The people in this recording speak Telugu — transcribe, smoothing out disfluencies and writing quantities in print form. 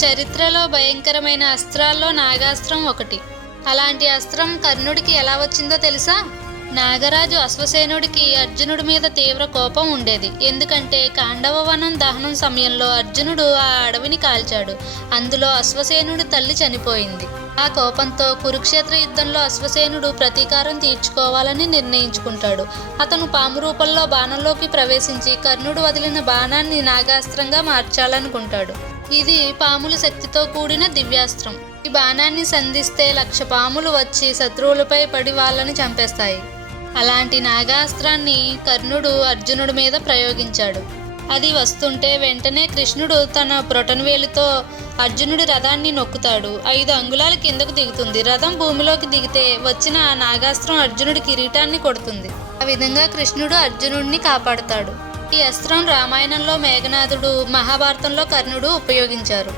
చరిత్రలో భయంకరమైన అస్త్రాల్లో నాగాస్త్రం ఒకటి. అలాంటి అస్త్రం కర్ణుడికి ఎలా వచ్చిందో తెలుసా? నాగరాజు అశ్వసేనుడికి అర్జునుడి మీద తీవ్ర కోపం ఉండేది. ఎందుకంటే కాండవ వనం దహనం సమయంలో అర్జునుడు ఆ అడవిని కాల్చాడు. అందులో అశ్వసేనుడి తల్లి చనిపోయింది. ఆ కోపంతో కురుక్షేత్ర యుద్ధంలో అశ్వసేనుడు ప్రతీకారం తీర్చుకోవాలని నిర్ణయించుకుంటాడు. అతను పాము రూపంలో బాణంలోకి ప్రవేశించి కర్ణుడు వదిలిన బాణాన్ని నాగాస్త్రంగా మార్చాలనుకుంటాడు. ఇది పాముల శక్తితో కూడిన దివ్యాస్త్రం. ఈ బాణాన్ని సంధిస్తే 1,00,000 పాములు వచ్చి శత్రువులపై పడి వాళ్ళని చంపేస్తాయి. అలాంటి నాగాస్త్రాన్ని కర్ణుడు అర్జునుడి మీద ప్రయోగించాడు. అది వస్తుంటే వెంటనే కృష్ణుడు తన బ్రొటనవేలుతో అర్జునుడి రథాన్ని నొక్కుతాడు. 5 అంగుళాల కిందకు దిగుతుంది. రథం భూమిలోకి దిగితే వచ్చిన ఆ నాగాస్త్రం అర్జునుడి కిరీటాన్ని కొడుతుంది. ఆ విధంగా కృష్ణుడు అర్జునుడిని కాపాడుతాడు. ఈ అస్త్రం రామాయణంలో మేఘనాథుడు, మహాభారతంలో కర్ణుడు ఉపయోగించారు.